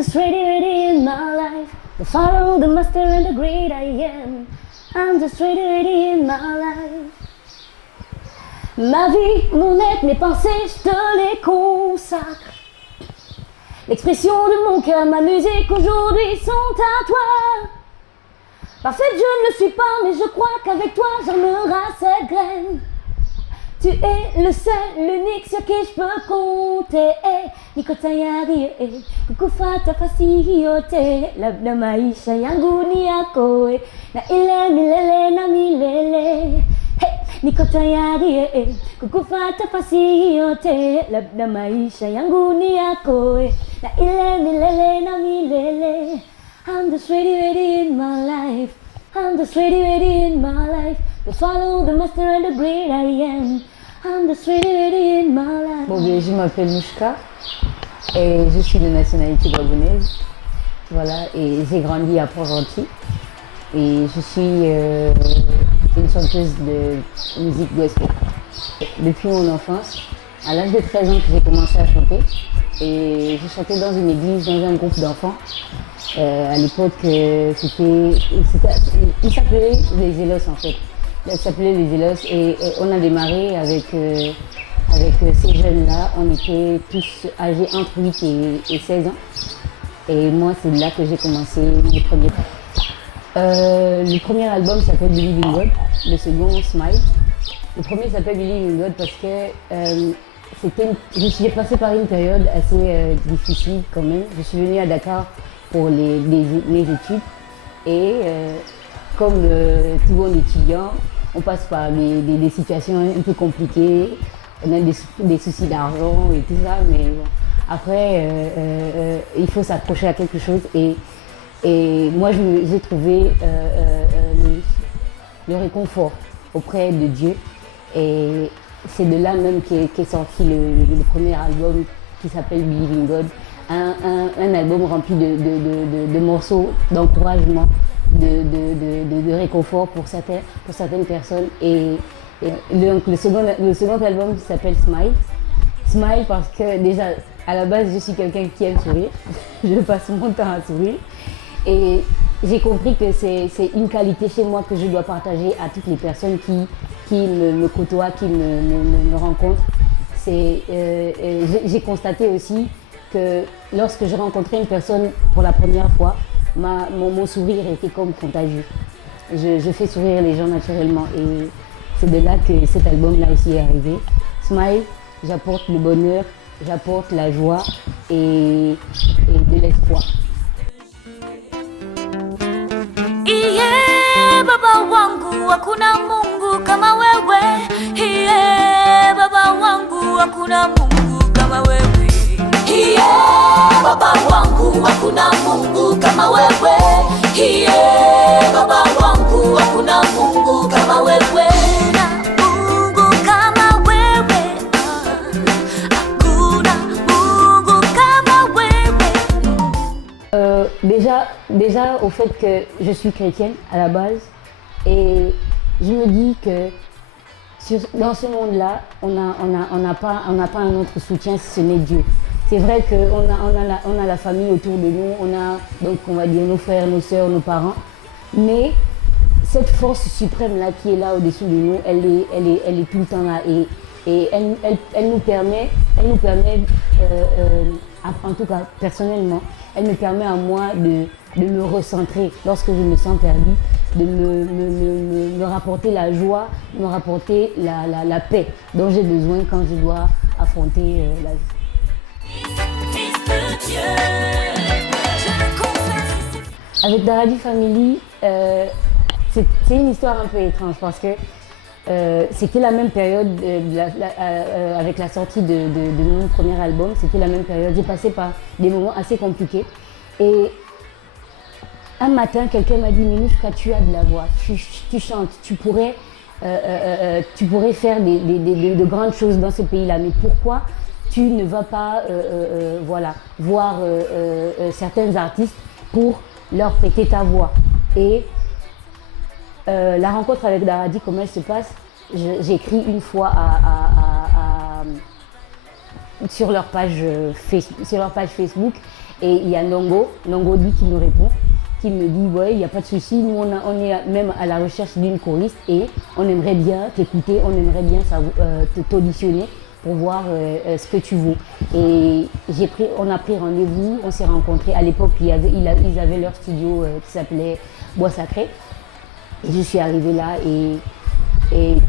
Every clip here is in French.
just ready in my life to follow the master and the great I am. I'm just ready in my life. Ma vie, mon être, mes pensées, je te les consacre. L'expression de mon cœur, ma musique aujourd'hui sont à toi. Parfaite, je ne le suis pas, mais je crois qu'avec toi, germera cette graine. Tu es le seul, l'unique sur qui je peux compter. Nikotayari, kukufata fasiote. Labda maisha yangu ni yako. Na ile milele na milele. Niko tayari kukufata fasiote. Labda maisha yangu ni yako. Na ile milele na milele. I'm just ready in my life. I'm just ready in my life to follow the master and the great I am. I'm just ready in my life. Bon, bien, je m'appelle Mouchka et je suis de nationalité gabonaise. Voilà, et j'ai grandi à Port-Gentil. Et je suis une chanteuse de musique gospel. Depuis mon enfance, à l'âge de 13 ans que j'ai commencé à chanter. Et j'ai chanté dans une église, dans un groupe d'enfants. À l'époque, il s'appelait les Élos en fait. Il s'appelait les Élos et on a démarré avec ces jeunes-là. On était tous âgés entre 8 et 16 ans. Et moi, c'est là que j'ai commencé mes premiers pas. Le premier album s'appelle Believe in God, le second Smile. Le premier s'appelle Believe in God parce que je suis passée par une période assez difficile quand même. Je suis venue à Dakar pour mes études et comme tout bon étudiant, on passe par des situations un peu compliquées, on a des soucis d'argent et tout ça, mais bon, après il faut s'accrocher à quelque chose et moi j'ai trouvé le réconfort auprès de Dieu et c'est de là même qu'est sorti le premier album qui s'appelle Believe in God. Un album rempli de morceaux d'encouragement, de réconfort pour certaines personnes. Et le second album s'appelle Smile. Smile parce que déjà, à la base, je suis quelqu'un qui aime sourire. Je passe mon temps à sourire. Et j'ai compris que c'est une qualité chez moi que je dois partager à toutes les personnes qui me côtoient, qui me rencontrent. J'ai constaté aussi que lorsque je rencontrais une personne pour la première fois, mon sourire était comme contagieux. Je fais sourire les gens naturellement et c'est de là que cet album-là aussi est arrivé. Smile, j'apporte le bonheur, j'apporte la joie et de l'espoir. Iye baba wangu hakuna Mungu kama wewe. Iye baba wangu hakuna Mungu kama wewe. Iye baba wangu hakuna Mungu kama wewe. Iye baba wangu hakuna Mungu kama wewe. Mungu kama wewe. Hakuna Mungu kama wewe. Déjà au fait que je suis chrétienne à la base et je me dis que dans ce monde-là, on n'a pas un autre soutien si ce n'est Dieu. C'est vrai qu'on a la famille autour de nous, on va dire nos frères, nos sœurs, nos parents, mais cette force suprême-là qui est là au-dessus de nous, elle est tout le temps là et elle nous permet en tout cas personnellement, elle me permet à moi de me recentrer lorsque je me sens perdue, de me rapporter la joie, de me rapporter la paix dont j'ai besoin quand je dois affronter la vie. Avec Daradi Family, c'est une histoire un peu étrange parce que c'était la même période avec la sortie de mon premier album, c'était la même période. J'ai passé par des moments assez compliqués et un matin, quelqu'un m'a dit « Minouchka, tu as de la voix, tu chantes, tu pourrais faire de grandes choses dans ce pays-là, mais pourquoi tu ne vas pas voir certains artistes pour leur prêter ta voix ?» Et la rencontre avec Daradi, comment elle se passe? J'écris une fois sur leur page Facebook, et il y a Nongo dit qui me répond, qui me dit ouais, il n'y a pas de souci, nous on est même à la recherche d'une choriste et on aimerait bien t'écouter, on aimerait bien t'auditionner pour voir ce que tu vaux. Et on a pris rendez-vous, on s'est rencontrés. À l'époque, ils avaient leur studio qui s'appelait Bois Sacré. Et je suis arrivée là et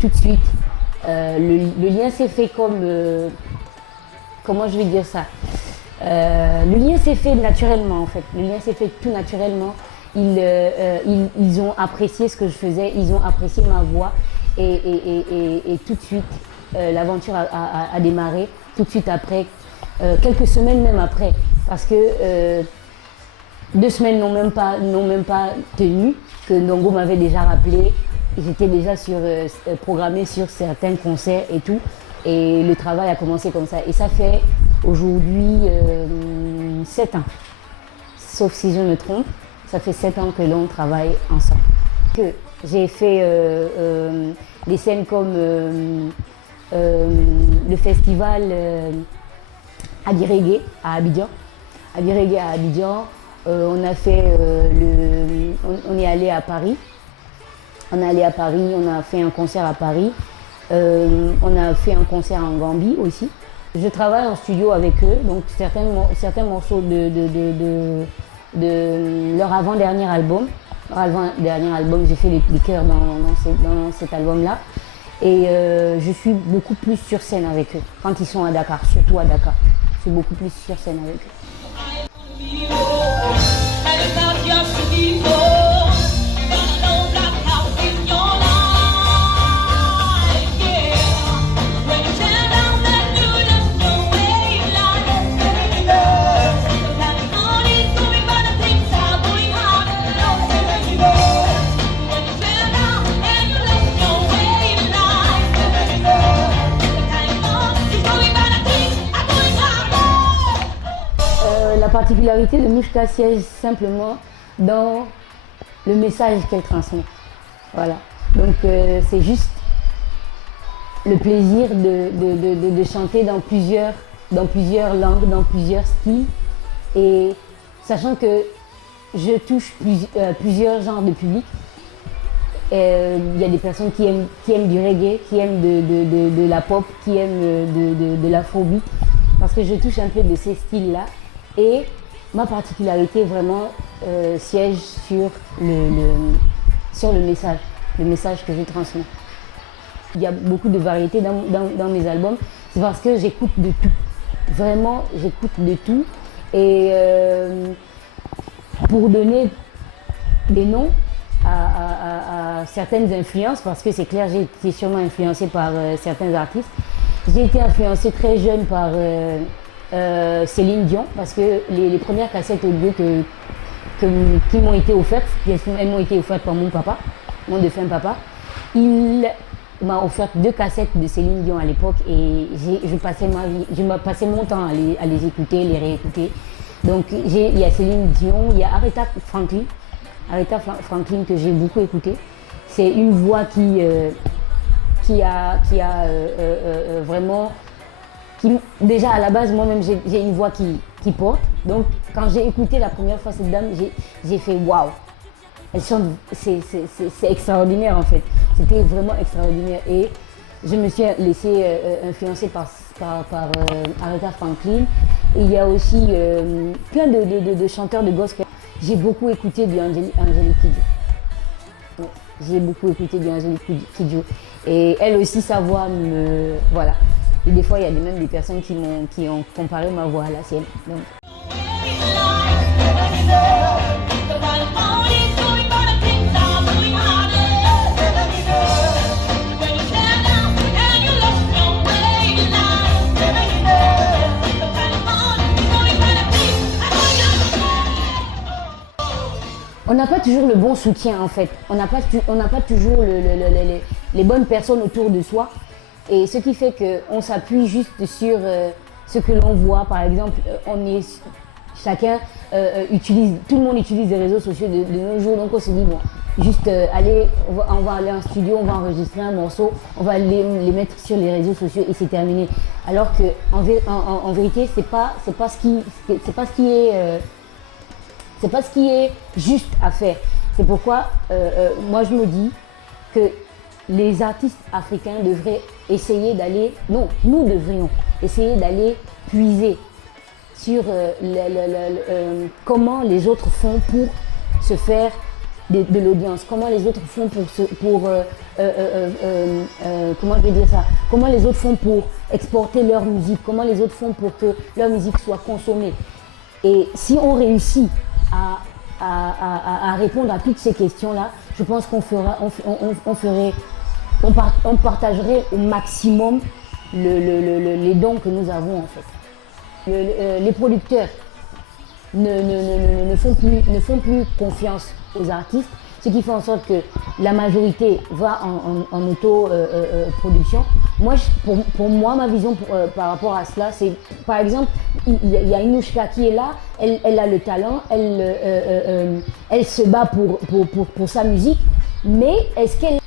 tout de suite, le lien s'est fait comme... comment je vais dire ça, le lien s'est fait naturellement en fait. Le lien s'est fait tout naturellement. Ils ont apprécié ce que je faisais, ils ont apprécié ma voix et tout de suite l'aventure a démarré. Tout de suite après, quelques semaines même après, parce que 2 semaines n'ont même pas tenu que Nongo m'avait déjà rappelé. J'étais déjà programmée sur certains concerts et tout. Et le travail a commencé comme ça. Et ça fait aujourd'hui 7 ans. Sauf si je me trompe, ça fait 7 ans que l'on travaille ensemble. J'ai fait des scènes comme le festival Adirege à Abidjan. On a fait on est allé à Paris. On a fait un concert à Paris. On a fait un concert en Gambie aussi. Je travaille en studio avec eux, donc certains morceaux de leur avant-dernier album. J'ai fait les chœurs dans cet album-là. Et je suis beaucoup plus sur scène avec eux, quand ils sont à Dakar, surtout à Dakar. Je suis beaucoup plus sur scène avec eux. La particularité de Mouchka siège simplement dans le message qu'elle transmet. Voilà. Donc c'est juste le plaisir de chanter dans plusieurs langues, dans plusieurs styles. Et sachant que je touche plusieurs genres de public. Il y a des personnes qui aiment du reggae, qui aiment de la pop, qui aiment de l'afrobeat. Parce que je touche un peu de ces styles-là. Et ma particularité vraiment siège sur le message que je transmets. Il y a beaucoup de variétés dans mes albums, c'est parce que j'écoute de tout. Vraiment, j'écoute de tout. Et pour donner des noms à certaines influences, parce que c'est clair, j'ai été sûrement influencée par certains artistes. J'ai été influencée très jeune par Céline Dion, parce que les premières cassettes audio qui m'ont été offertes, elles m'ont été offertes par mon papa, mon défunt papa. Il m'a offert 2 cassettes de Céline Dion à l'époque et je passais mon temps à les écouter, les réécouter. Donc il y a Céline Dion, il y a Aretha Franklin que j'ai beaucoup écouté. C'est une voix qui a vraiment... déjà à la base, moi-même j'ai une voix qui porte. Donc quand j'ai écouté la première fois cette dame, j'ai fait waouh! Elle chante, c'est extraordinaire en fait. C'était vraiment extraordinaire. Et je me suis laissée influencer par Aretha Franklin. Et il y a aussi plein de chanteurs de gospel. J'ai beaucoup écouté du Angélique Kidjo. J'ai beaucoup écouté du Angélique Kidjo. Et elle aussi, sa voix me... Voilà. Et des fois, il y a même des personnes qui ont comparé ma voix à la sienne. Donc. On n'a pas toujours le bon soutien en fait. On n'a pas toujours les bonnes personnes autour de soi. Et ce qui fait qu'on s'appuie juste sur ce que l'on voit. Par exemple, tout le monde utilise les réseaux sociaux de nos jours. Donc on se dit, bon, juste aller, on va aller en studio, on va enregistrer un morceau, on va les mettre sur les réseaux sociaux et c'est terminé. Alors que en vérité, c'est pas ce qui est juste à faire. C'est pourquoi moi je me dis que les artistes africains devraient essayer d'aller, non, nous devrions essayer d'aller puiser sur comment les autres font pour se faire de l'audience, comment les autres font comment je vais dire ça, comment les autres font pour exporter leur musique, comment les autres font pour que leur musique soit consommée. Et si on réussit à répondre à toutes ces questions-là, je pense qu'on partagerait au maximum les dons que nous avons en fait. Les producteurs ne font plus confiance aux artistes, ce qui fait en sorte que la majorité va en auto-production. Pour moi, ma vision par rapport à cela, c'est par exemple, il y a Inouchka qui est là, elle a le talent, elle se bat pour sa musique, mais est-ce qu'elle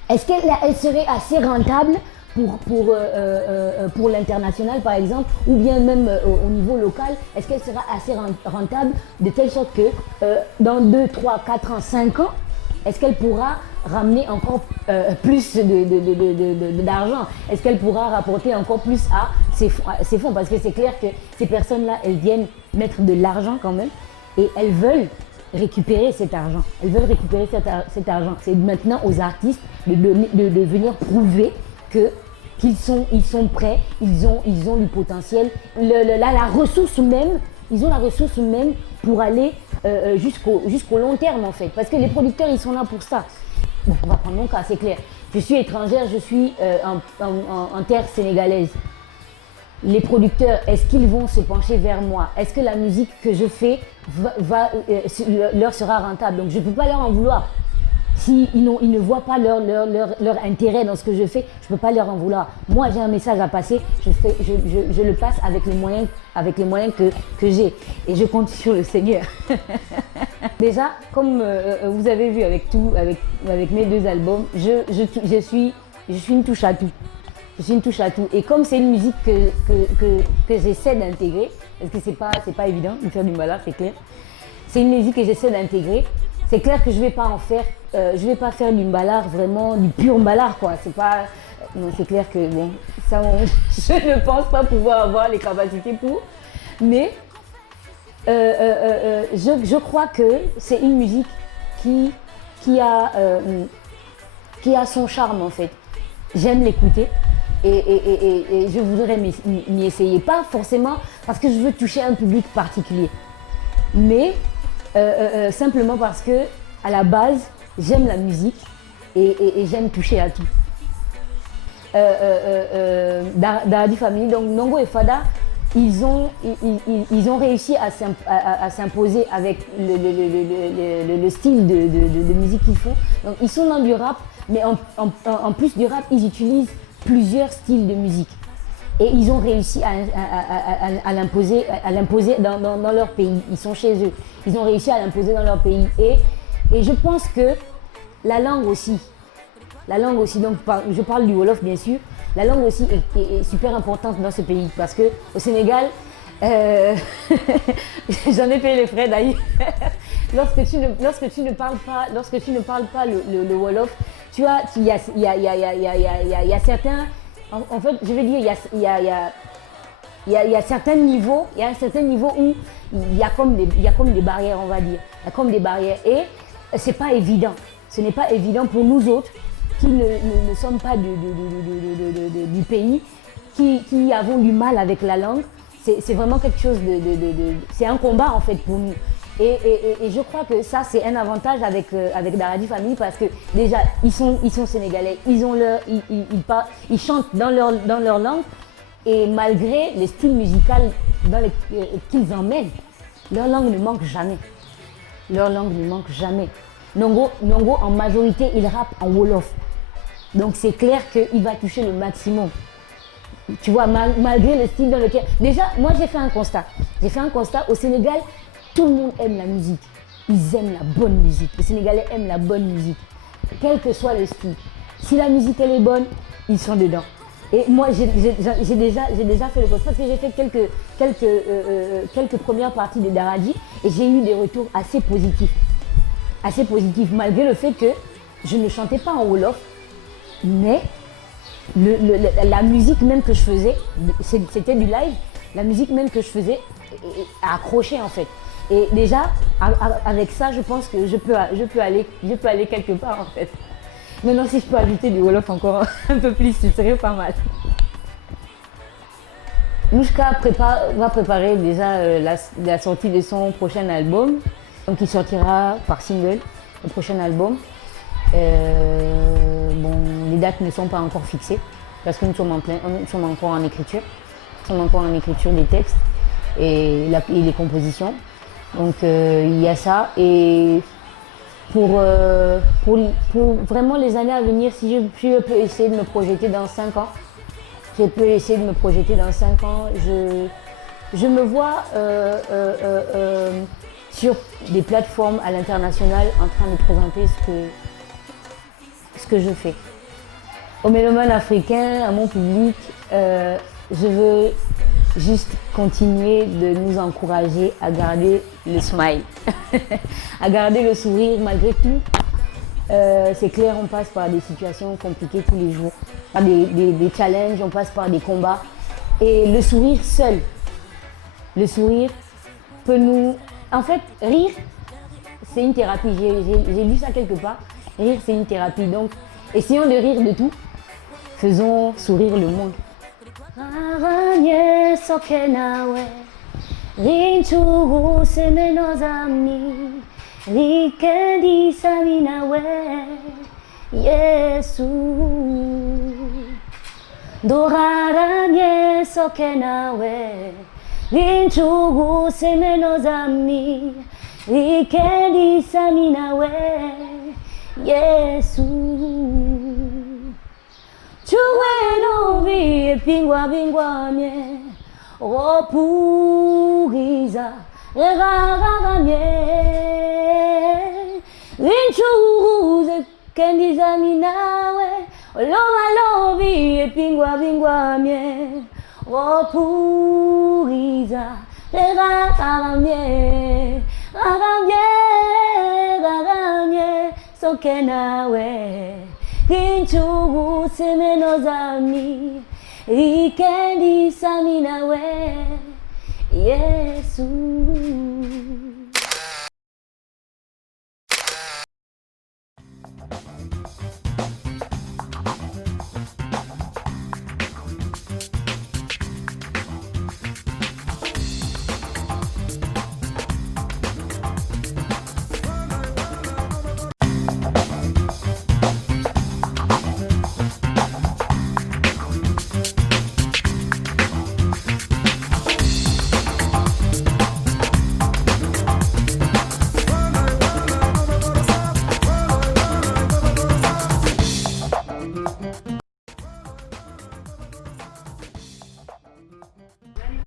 serait assez rentable pour l'international par exemple, ou bien même au niveau local, est-ce qu'elle sera assez rentable de telle sorte que dans 2, 3, 4 ans, 5 ans, est-ce qu'elle pourra ramener encore plus d'argent? Est-ce qu'elle pourra rapporter encore plus à ses fonds? Parce que c'est clair que ces personnes-là, elles viennent mettre de l'argent quand même et elles veulent récupérer cet argent. Elles veulent récupérer cet argent. C'est maintenant aux artistes de venir prouver qu'ils sont prêts, ils ont du potentiel, la ressource même, ils ont la ressource même pour aller jusqu'au long terme en fait. Parce que les producteurs, ils sont là pour ça. Bon, on va prendre mon cas, c'est clair. Je suis étrangère, je suis en terre sénégalaise. Les producteurs, est-ce qu'ils vont se pencher vers moi? Est-ce que la musique que je fais leur sera rentable? Donc je ne peux pas leur en vouloir. S'ils ne voient pas leur intérêt dans ce que je fais, je ne peux pas leur en vouloir. Moi, j'ai un message à passer, je le passe avec les moyens que j'ai. Et je compte sur le Seigneur. Déjà, comme vous avez vu avec mes 2 albums, je suis une touche à tout. Je suis une touche à tout. Et comme c'est une musique que j'essaie d'intégrer, parce que c'est pas évident de faire du mbala, c'est clair. C'est une musique que j'essaie d'intégrer. C'est clair que je vais pas faire du mbala, vraiment du pur mbala quoi. C'est pas, non, c'est clair que bon, ça, je ne pense pas pouvoir avoir les capacités pour. Mais je crois que c'est une musique qui a son charme en fait. J'aime l'écouter et je voudrais m'y essayer. Pas forcément parce que je veux toucher un public particulier, mais simplement parce que à la base j'aime la musique et j'aime toucher à tout. Daradi Family, donc Nongo et Fada, ils ont réussi à s'imposer avec le style de musique qu'ils font. Donc ils sont dans du rap, mais en plus du rap, ils utilisent plusieurs styles de musique. Et ils ont réussi à l'imposer dans leur pays. Ils sont chez eux. Ils ont réussi à l'imposer dans leur pays. Et je pense que la langue aussi, donc je parle du Wolof bien sûr, la langue aussi est super importante dans ce pays. Parce que au Sénégal, j'en ai payé les frais d'ailleurs. Lorsque tu ne parles pas le Wolof, tu vois, il y a certains, en fait, je vais dire, il y a certains niveaux, il y a un certain niveau où il y a comme des barrières, on va dire. Il y a comme des barrières et c'est pas évident. Ce n'est pas évident pour nous autres qui ne sommes pas du pays, qui avons du mal avec la langue. C'est vraiment quelque chose c'est un combat en fait pour nous. Et je crois que ça c'est un avantage avec Daradi Family parce que déjà ils sont sénégalais, ils chantent dans leur langue et malgré les styles musicaux qu'ils emmènent, leur langue ne manque jamais. Nongo en majorité il rappe en Wolof, donc c'est clair qu'il va toucher le maximum. Tu vois, malgré le style dans lequel... Déjà, moi j'ai fait un constat au Sénégal. Tout le monde aime la musique. Ils aiment la bonne musique. Les Sénégalais aiment la bonne musique. quel que soit le style. Si la musique elle est bonne, ils sont dedans. Et moi j'ai déjà fait le post parce que j'ai fait quelques premières parties de Daradi et j'ai eu des retours assez positifs. Assez positifs malgré le fait que je ne chantais pas en Wolof, mais la musique même que je faisais, c'était du live, la musique même que je faisais a accroché en fait. Et déjà, avec ça, je pense que je peux aller quelque part en fait. Maintenant, si je peux ajouter du Wolof encore un peu plus, ce serait pas mal. Nouchka va préparer déjà la sortie de son prochain album. Donc il sortira par single, le prochain album. Bon, les dates ne sont pas encore fixées parce que nous sommes encore en écriture. Nous sommes encore en écriture des textes et les compositions. Donc il y a ça. Et pour vraiment les années à venir, si je peux essayer de me projeter dans 5 ans, je me vois sur des plateformes à l'international en train de présenter ce que je fais. Aux mélomanes africains, à mon public, je veux juste continuer de nous encourager à garder le smile, à garder le sourire malgré tout. C'est clair, on passe par des situations compliquées tous les jours, par des challenges, on passe par des combats. Et le sourire seul, le sourire peut nous... En fait, rire, c'est une thérapie. J'ai lu ça quelque part. Rire, c'est une thérapie. Donc, essayons de rire de tout. Faisons sourire le monde. Aranye soke nawe Rinchugu semenozami Rikendi sami nawe Yesu Doraranye soke nawe Rinchugu semenozami Rikendi sami nawe Yesu Chuweno vi pingwa mie Opuriza Rara mie Rinchuruze Kendiza minawe Lova lovi pingwa mie Opuriza Rara mie Soke nawe Rinchugu semenozami Rikendi sami nawe Yesu